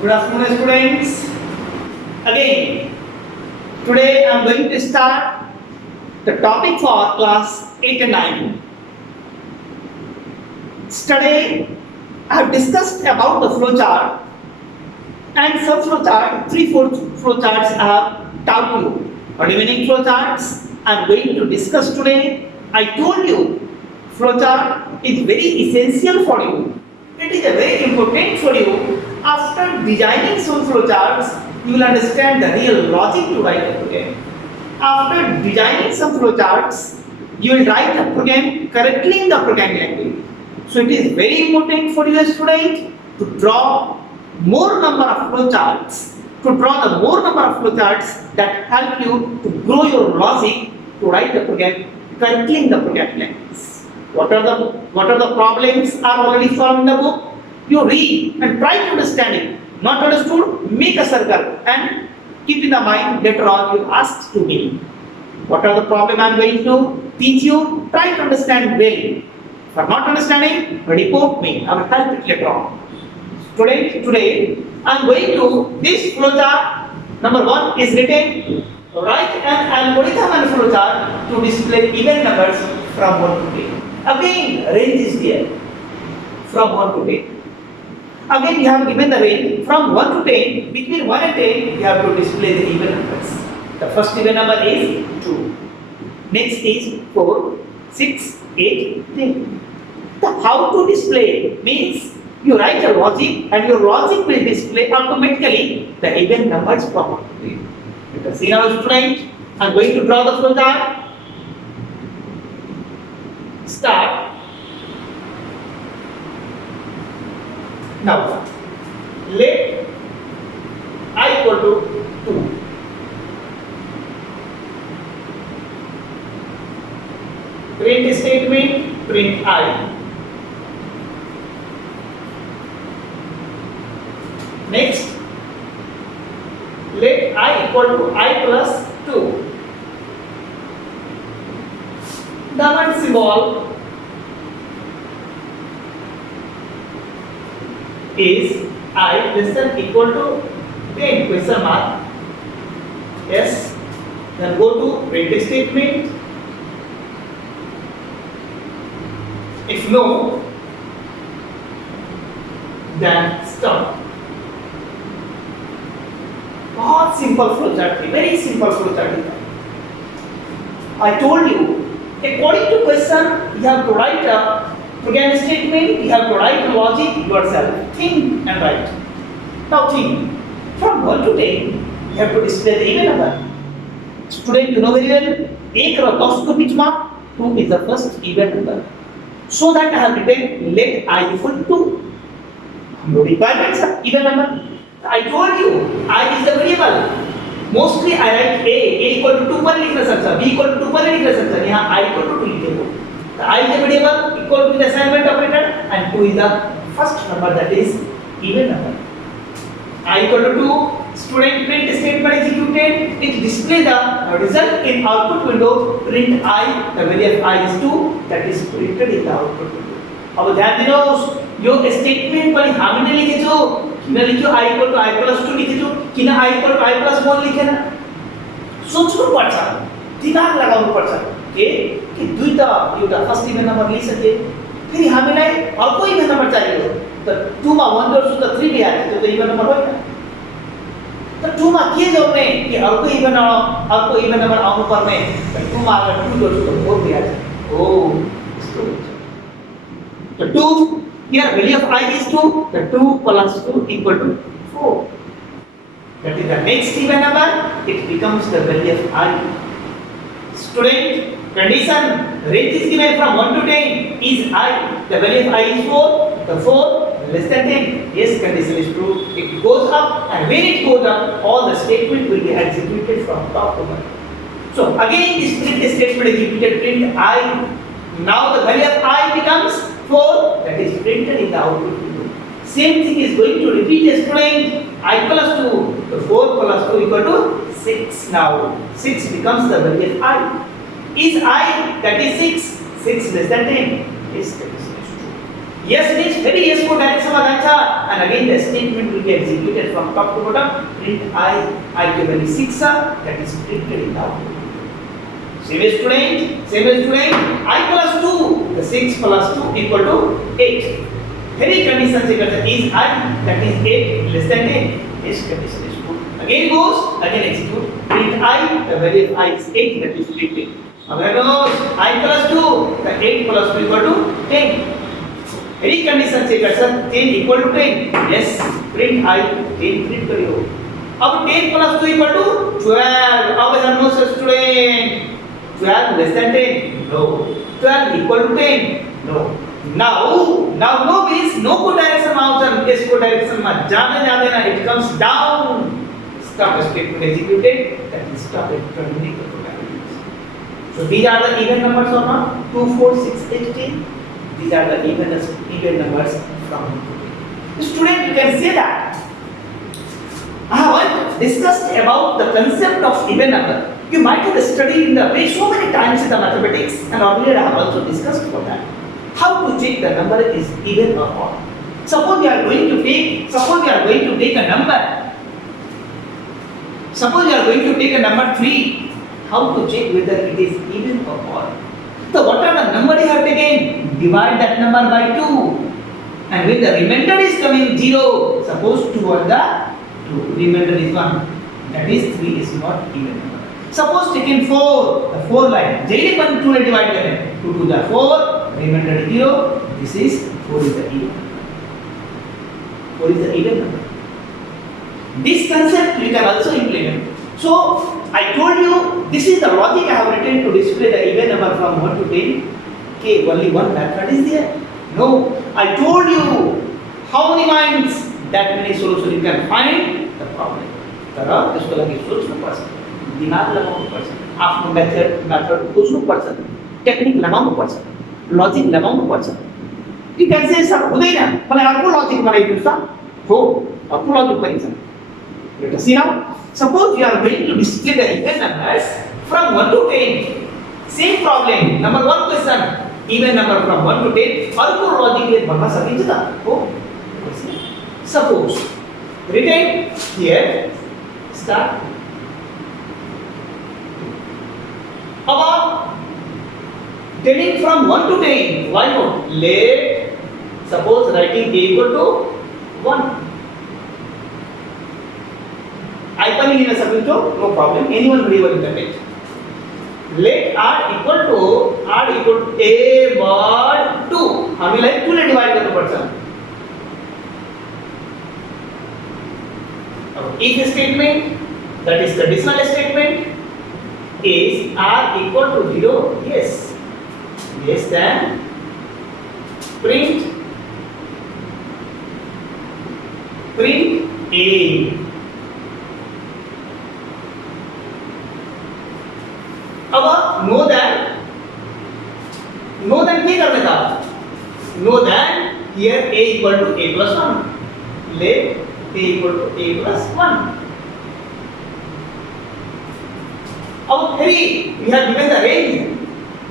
Good afternoon, students. Again, today I am going to start the topic for class 8 and 9. Today, I have discussed about the flowchart and some flowchart, 3-4 flowcharts I have taught you. What remaining flowcharts I am going to discuss today. I told you flowchart is very essential for you. It is a very important for you. After designing some flowcharts, you will understand the real logic to write a program. After designing some flowcharts, you will write a program correctly in the programming language. So it is very important for you, student, to draw more number of flowcharts, that help you to grow your logic to write the program correctly in the programming language. What are the problems are already solved in the book? You read and try to understand it. Not understood, make a circle and keep in the mind later on you ask to me. What are the problem I am going to teach you? Try to understand well. For not understanding, report me. I will help it later on. Today I am going to this flowchart. Number 1 is written. Write an algorithm and flowchart to display even numbers from 1 to 10. Again, range is there from 1 to 10. Again, you have given the range from 1 to 10. Between 1 and 10, you have to display the even numbers. The first even number is 2. Next is 4, 6, 8, 10. The how to display means you write a logic and your logic will display automatically the even numbers from 1 to 10. You can see now, student, I am going to draw the flowchart. Start. Now, let I equal to 2. Print statement, print I. Next, let I equal to I plus 2. Diamond symbol is I less than equal to 10 question mark. Yes. Then go to print statement. If no, then stop. बहुत simple flowchart है, very simple flowchart है. I told you, according to question, you have to write a program statement, you have to write logic yourself. Think and write. Now think. From 1 to 10, you have to display the even number. Student, you know very well, 1 और 10 के बीच में 2 is the first even number. So that I have written let I equal to 2. No requirements are even number. I told you, I is the variable. Mostly I write A equal to 2 पर लिखना सकता, B equal to 2 पर लिखना सकता. यहाँ I equal to 2 लिखे हो. The I is the variable equal to the assignment operator and 2 is the first number, that is even number. I equal to 2. Student print statement executed. It display the result in output window. Print I, the value of I is 2. That is printed in the output window. अब ध्यान दिनो यो statement पर हामीले लिखे छौ किन लिख्यो I equal to I plus 2 लिखे छौ किन I equal to I plus 1 लेखेन सोच्नु पर्छ दिमाग लगाउनु पर्छ कि दुईटा एउटा फर्स्ट इभेन नम्बर लिइसके फेरि हामीलाई अर्को इभेन नम्बर चाहियो त 2 मा 1 जोड्छु त 3 ल्याए त्यो त इभेन नम्बर होइन त 2 मा के जोड्ने कि अर्को इभेन नम्बर आउनु पर्ने त 2 मा अगर 2 जोड्छु त 4 ल्याए हो यस्तो हुन्छ. The 2, here value of I is 2, the 2 plus 2 equal to 4. That is the next even number, it becomes the value of I. Student, condition, range is given from 1 to 10, is I, the value of I is 4, the 4 less than 10, yes, condition is true, it goes up and when it goes up, all the statement will be executed from top to bottom. So again this print statement executed, print I, now the value of I becomes 4, that is printed in the output window. Same thing is going to repeat, student. I plus 2, the 4 plus 2 equal to 6 now. 6 becomes the value of I. Is I, that is 6, 6 less than 10? Yes, that is true. Yes means very yes को direct समझ आया and again the statement will be executed from top to bottom. Print I के value 6 that is printed in the output. Same as student, I plus 2, the 6 plus 2 equal to 8. Very condition check करते हैं, is I that is 8 less than 10. This condition is true. Again goes, again execute. Print I, the value of I is 8 that is printed. Again goes, I plus 2, the 8 plus 2 equal to 10. Very condition check करते हैं, 10 equal to 10. Yes, print I, 10 print करियो. अब 10 plus 2 equal to 12. अब हम no student. 12 less than 10? No. 12 equal to 10? No. Now no means no को direction mountain, yes को direction में जाने ना, it comes down. Stop statement executed, that is stop it terminated. So these are the even numbers or not? 2, 4, 6, 8, 10. These are the even numbers from 1 to 10. Student, you can say that I have discussed about the concept of even number. You might have studied in the way so many times in the mathematics, and earlier I have also discussed about that. How to check the number is even or odd. Suppose we are going to take a number. Suppose we are going to take a number 3. How to check whether it is even or odd? So whatever number you have taken, divide that number by 2. And when the remainder is coming 0, suppose 2 on the 2, remainder is 1. That is 3 is not even number. Suppose taken 4, the 4 line. Daily 1 2 divide करें. 2 to the 4, remainder 0. This is 4 is the even. 4 is the even number. This concept you can also implement. So I told you this is the logic I have written to display the even number from 1 to 10. Okay, only one method is there. No, I told you how many minds, that many solutions you can find the problem. तरह इसको लगे सोचना पड़ता, दिमाग लगाउनु पर्छ, आफ्नो method खोज्नु पर्छ, टेक्निक लगाउनु पर्छ, लजिक लगाउनु पर्छ. You can say सर हुँदैन, मलाई अर्को लजिक बनाइदिनुस् त. हो, अर्को लजिक पनि छ. Let us see now. Suppose we are going to display the even numbers from 1 to 10. Same problem. Number 1 question. Even number from 1 to 10. अर्को लजिकले भन्न सकिन्छ त. हो. Suppose written here. Start. About telling from 1 to 10, why not? Let suppose writing a equal to 1. I can in a subject, no problem. Anyone variable you can take. Let r equal to a mod 2. हमें like 2 ले divide करना पड़ता है. If statement, that is conditional statement, is r equal to 0, yes, then print a. अब know than क्या करने का? Know than here a equal to a plus 1. Let a equal to a plus 1. Now here we have given the range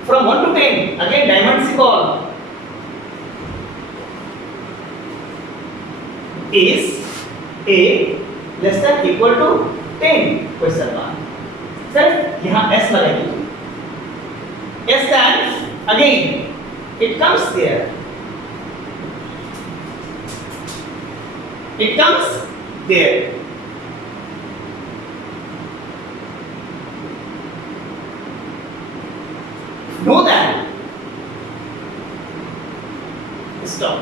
from 1 to 10. Again diamond symbol. Is a less than equal to 10? Question mark. Sir, यहाँ s लगाइए. S then again it comes there. It comes there. Know that. Stop.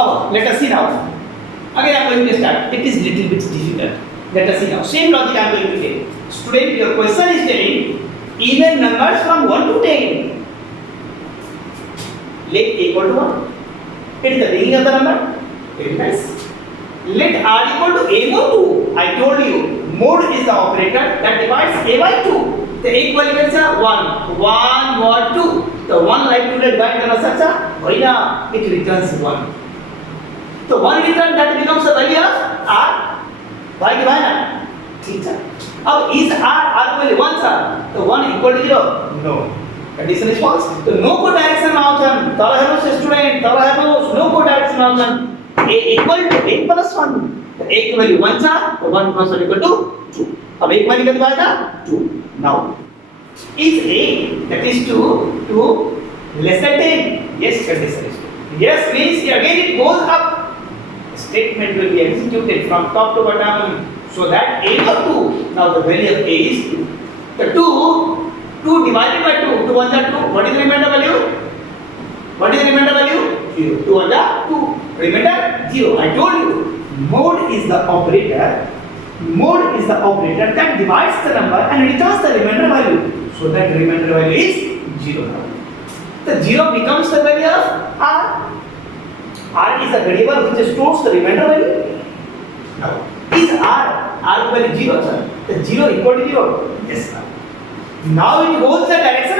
Oh, let us see now. Again I am going to start. It is little bit difficult. Let us see now. Same logic I am going to take. Student, your question is telling even numbers from 1 to 10. Let a equal to 1. It is the beginning of the number. Very nice. Let r equal to a mod 2. I told you, mod is the operator that divides a by 2. The equivalents are 1. 1 mod 2. The 1 like to divide the answer, it returns 1. So 1 return that becomes the value of r. भाई की भाई ना ठीक है अब is r value 1 था तो 1 equal to 0 no condition is false तो no को डायरेक्शन में आवचन तारा है नो स्टूडेंट तारा है नो को डायरेक्शन में आवचन a equal to a plus 1 तो a की वैल्यू 1 था तो 1 plus 1 equal to 2 अब एक वैल्यू कितना आएगा 2 now is a that is 2 less than 10 yes condition is true yes means again it goes up statement will be executed from top to bottom so that a equal to now the value of a is 2 the 2 divided by 2 2 1 2 what is the remainder value 0 2 1 2 remainder 0 I told you mode is the operator that divides the number and returns the remainder value so that remainder value is 0 now the 0 becomes the value of r r is a variable which stores the remainder value now is r value 0 sir the 0 equal to 0 yes sir now it goes the direction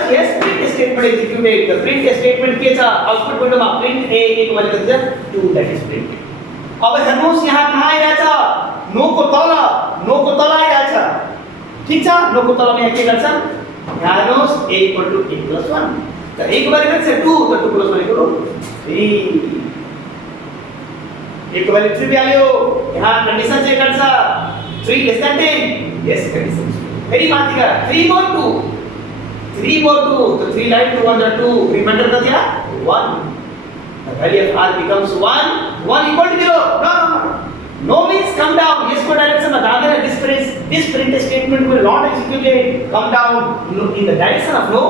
of yes print statement executed the print statement के चा output window में print a एक वाले कर दिया 2 that is printed अब हरमोस यहाँ कहाँ आया था नो को तला आया था ठीक था नो को तला में क्या कर सा यहाँ हरमोस a equal to a plus 1 तो एक वाले कर से 2 तो 2 plus 1 equal to 3 एक वाले 3 वैल्यू यहाँ कंडीशन चेक कर सा 3 less than 10 yes condition very मातिका 3 more 2 तो 3 लाइट 2 1 2 रिमाइंडर कर दिया 1 the value of r becomes 1 equal to 0 no means come down yes को डायरेक्शन में दागे ना this print statement will not execute come down in the direction of no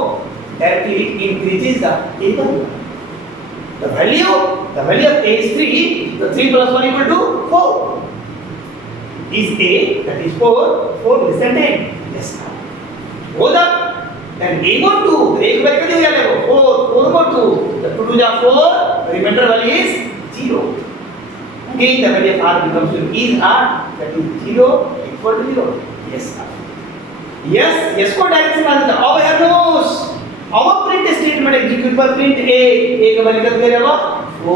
directly it increases the a value the value of a is 3 the 3 plus 1 equal to 4 is a that is 4 less than 10 yes hold up then a more 2 एक बार कितने हो जाएगा वो 4 more 2 the 2 to the 4 remainder value is 0 again the value of r becomes 0 is r that is 0 equal to 0 yes sir yes को direction में आता अब हरमोस our print statement execute पर print a एक बार कितने करेगा वो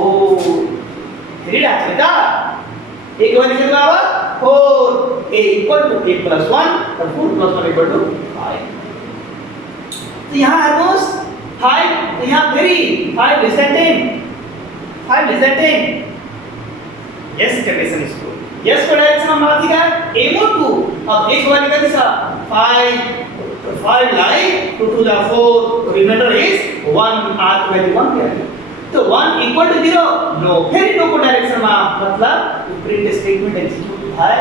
हेड आ बेटा एक बार कितना आवा 4 a equal to a plus 1 the 4 plus 1 equal to 5 तो यहाँ हरमोस 5 तो यहाँ 5 less than 10 yes condition is true yes को डायरेक्शन में मार दिया a more 2 अब एक बार कितना दिशा 5 light 2 to the 4 remainder is 1 r value 1 क्या है तो 1 equal to 0 no फिर नो को डायरेक्शन में मतलब प्रिंट स्टेटमेंट एग्जीक्यूट है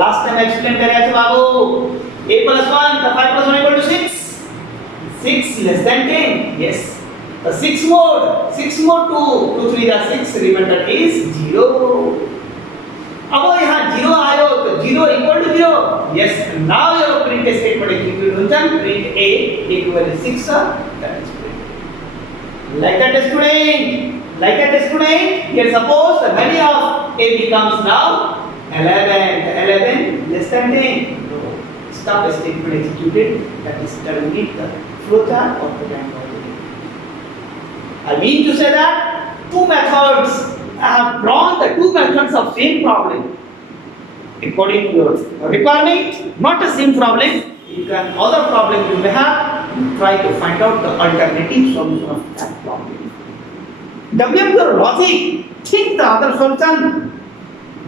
लास्ट टाइम एक्सप्लेन कराया था बाबू a plus 1 the 5 plus 1 equal to 6 less than 10 yes the 6 more 2 3 the 6 remainder is 0 अब यहाँ 0 आयो तो 0 equal to 0 yes now your print statement execute होता है print a equal to 6 that is print like that student here suppose the value of a becomes now 11 less than 10 no stop statement executed that is terminate the flowchart of the time module I mean to say that two methods I have drawn the two methods of same problem according to your requirement not the same problem you can other problem you may have try to find out the alternative solution of that problem develop your logic think the other solution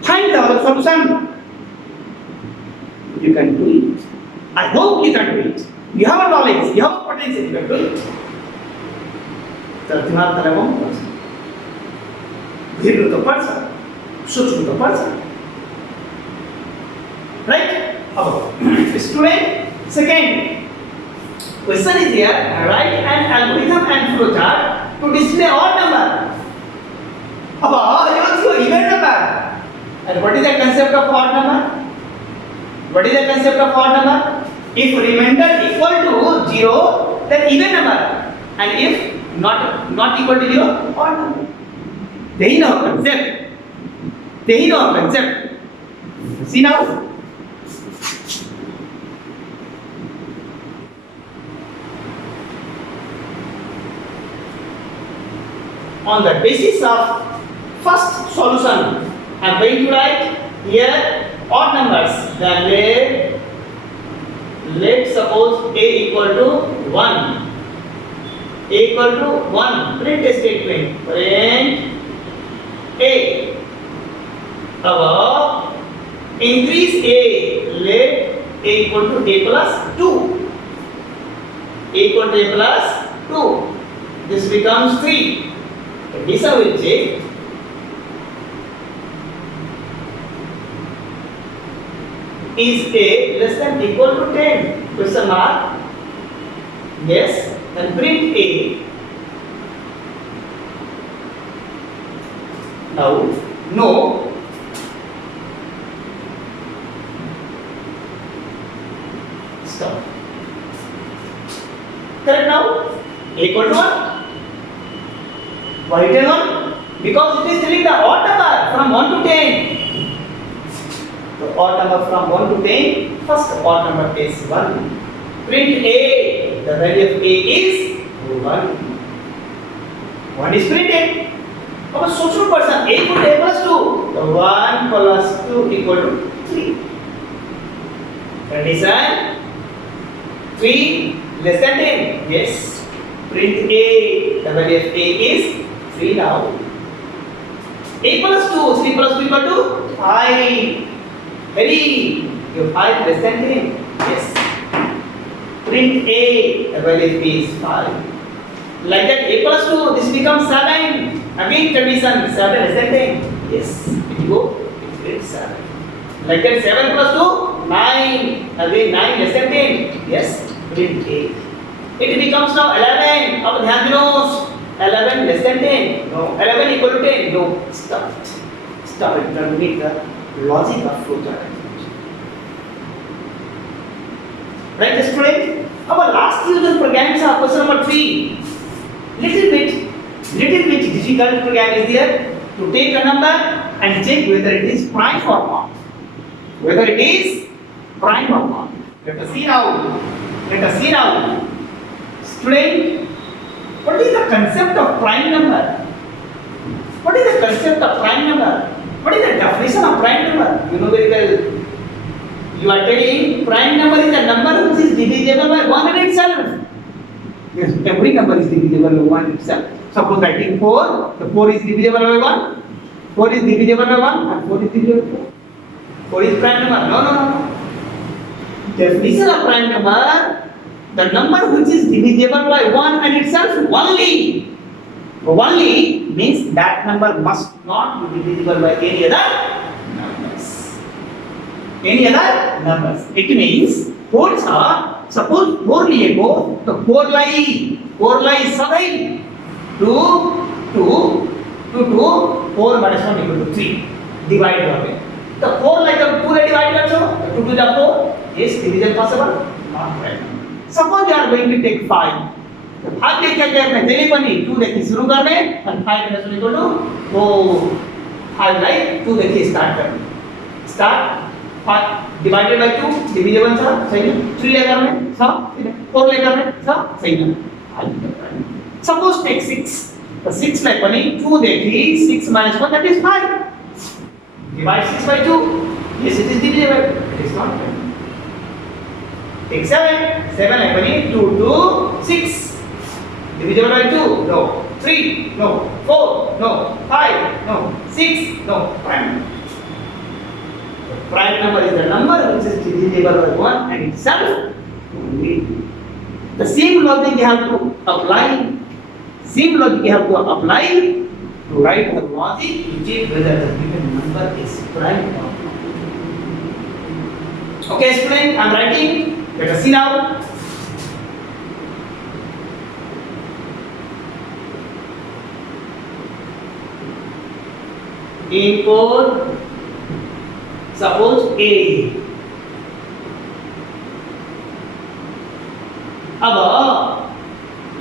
find the other solution you can do it I hope you can do it you have a knowledge you have a potential you can do it तर दिमाग लगाओ धीरे तो पढ़ सकते सोच तो पढ़ सकते right अब student second question is here write an algorithm and flowchart to display odd number अब you want to even number and what is the concept of odd number if remainder equal to 0 then even number and if not equal to 0 odd number they know concept see now on the basis of first solution I'm going to write here odd numbers. Then let suppose a equal to 1. A equal to 1. Print a statement. Print a. Now increase a. Let a equal to a plus 2. A equal to a plus 2. This becomes 3. This I will check. Is a less than equal to 10? Question mark. Yes. Then print a. Now, no. Stop. Correct now? A equal to 1. Why it is 1? Because it is telling the odd number from 1 to 10. The odd number from 1 to 10, first odd number is 1. Print a, the value of a is 1. 1 is printed. Our social person, a equal to a plus 2. The 1 plus 2 equal to 3. Condition 3 less than 10. Yes. Print a, the value of a is 3 now. A plus 2, 3 plus 2 equal to 5. Very. Your 5 less than 10. Yes. Print a, the value is 5. Like that, a plus 2, this becomes 7. Again condition, 7 less than 10. Yes. It will go, it print 7. Like that, 7 plus 2, 9. Again 9 less than 10. Yes. Print a. It becomes now 11. Now ध्यान दो. 11 less than 10. No. 11 equal to 10. No. Stop it. Stop it. Don't make the logic of flow chart. Right, student? Our last user programs are question number 3. Little bit difficult program is there to take a number and check whether it is prime or not. Whether it is prime or not. Let us see now. Student, what is the concept of prime number? What is the concept of prime number? What is the definition of prime number? You know very well. You are telling prime number is a number which is divisible by 1 in itself. Yes, every number is divisible by 1 itself. Suppose I take 4, the 4 is divisible by 1. 4 is divisible by 1 and 4 is divisible by 4. 4 is prime number. No. Definition of prime number, the number which is divisible by 1 and itself only. Only means that number must not be divisible by any other numbers. It means 4 are, suppose 4 लिए को तो 4 लाई सदाई 2 4 minus 1 equal to 3 divide होगे तो 4 लाई जब पूरे divide कर दो 2 to the 4 yes division possible not right. Suppose you are going to take 5 5 लेके क्या करना है दिली बनी 2 देखिए शुरू करने और 5 minus 1 equal to वो 5 लाई 2 देखिए start करने start 5 divided by 2 divisible था सही है 3 लेकर में सब 4 लेकर में सब सही है. Suppose take 6 तो 6 like बनी 2 देखी 6 minus 1 that is 5 divide 6 by 2 yes it is divisible it is not take 7 like बनी 2 6 divisible by 2 no 3 no 4 no 5 no 6 no prime. Prime number is the number which is divisible by 1 and itself only. The same logic you have to apply. To write the logic to check whether the given number is prime or not. Okay, student, I am writing. Let us see now. Input. Suppose A. अब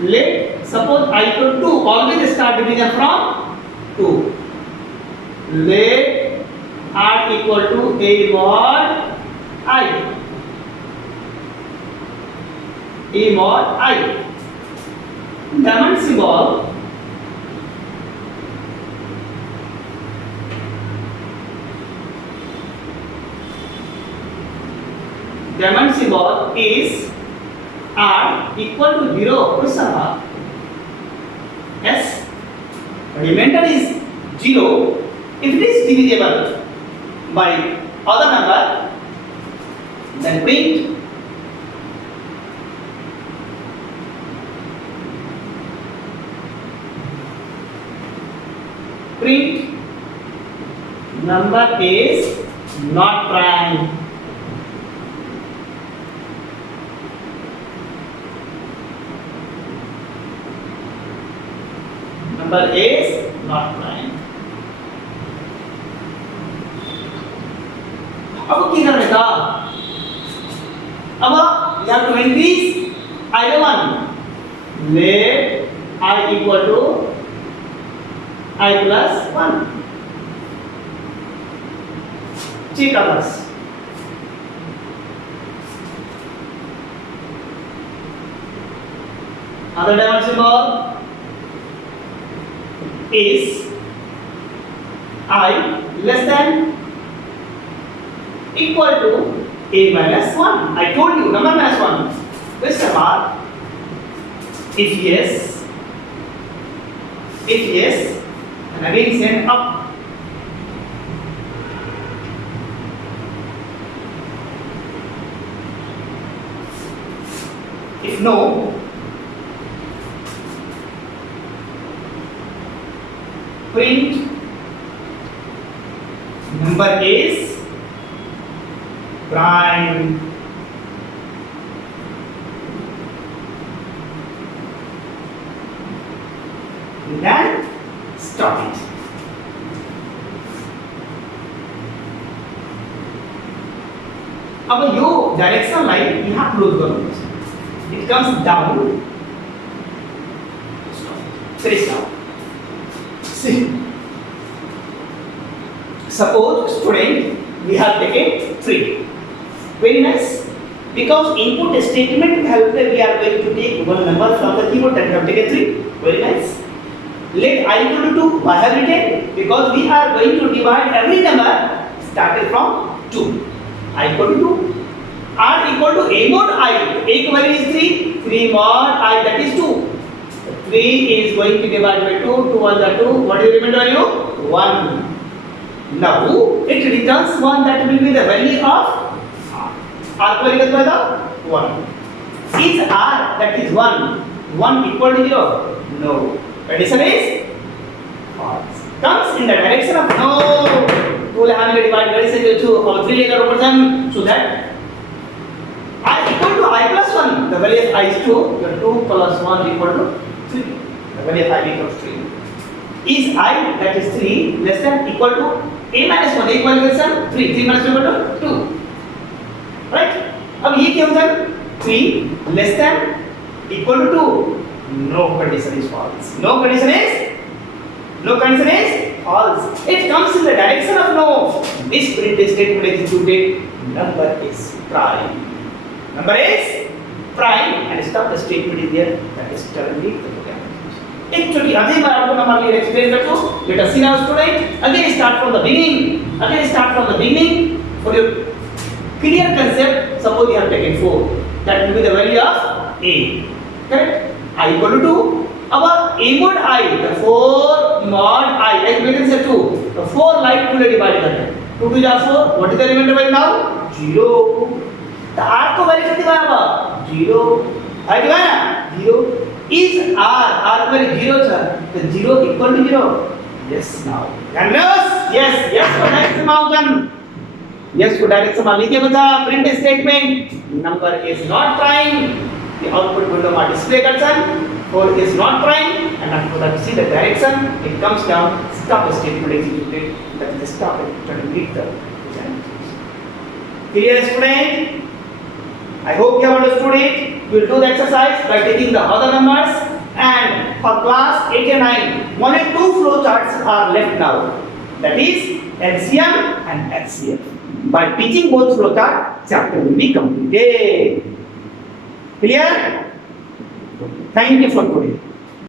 let suppose I equal to 2 always start division from 2. Let R equal to A mod I. A mod I. Diamond symbol. diamond symbol is r equal to 0, question mark. Yes, remainder is 0. If it is divisible by other number, then print number is not prime. Number is not prime. अब क्या करने का? अब you have to increase either one. Let I equal to I plus 1. Check others. Other diamond symbol is I less than equal to a minus 1. I told you number minus 1. Question mark. If yes, and again send up. If no, print number is prime. Then stop it. अब यो direction line यहाँ close करो. It comes down. Finish now. See. Suppose student we have taken 3. Very nice. Because input statement help we are going to take one number from the keyboard that we have taken 3. Very nice. Let I equal to 2. Why have written? Because we are going to divide every number started from 2. I equal to 2. R equal to A mod I. A value is 3. 3 mod I, that is 2. 3 is going to divide by 2. 2 1 are 2. What is the remainder value? 1. Now it returns 1. That will be the value of R. R को लिखते हैं तो 1. Is R that is 1? 1 equal to 0? No. Addition is false. Comes in the direction of no. 2 ले divide very simple 2 और 3 लेकर ऊपर जाएं so that I equal to I plus 1. The value of I is 2. The 2 plus 1 equal to 3. The value of I equals 3. Is I that is 3 less than equal to A minus 1? A equal to 3. 3 minus 2 equal to 2. Right? अब ये क्या होता है? 3 less than equal to 2. No condition is false. No condition is false. It comes in the direction of no. This print statement executed. Number is prime. Number is prime and stop the statement is there. That is terminate the program. Actually, again I आपको number लिए explain करता हूँ. Let us see now student. Again start from the beginning. For your clear concept, suppose you have taken 4. That will be the value of A. Correct? I equal to 2. Our A mod I, the 4 mod I, like we can say 2. The 4 like 2 divide करते हैं. 2 to the 4. What is the remainder value now? 0. The R को value कितनी बार 0. I कितना है 0. Is R value 0 sir? The 0 equal to 0. Yes now. Yes for direct sum. Yes for direct sum. लिखिए बता print statement. Number is not prime. The output window ma display cursor. 4 is not prime, and after that see the direction. It comes down. Stop the statement executed. That is stop it. Terminate the design. Clear student? I hope you have understood it. We will do the exercise by taking the other numbers, and for class 8 and 9, only 2 flow charts are left now. That is LCM and HCF. By teaching both flow chart, chapter will be completed. Clear? Thank you for today.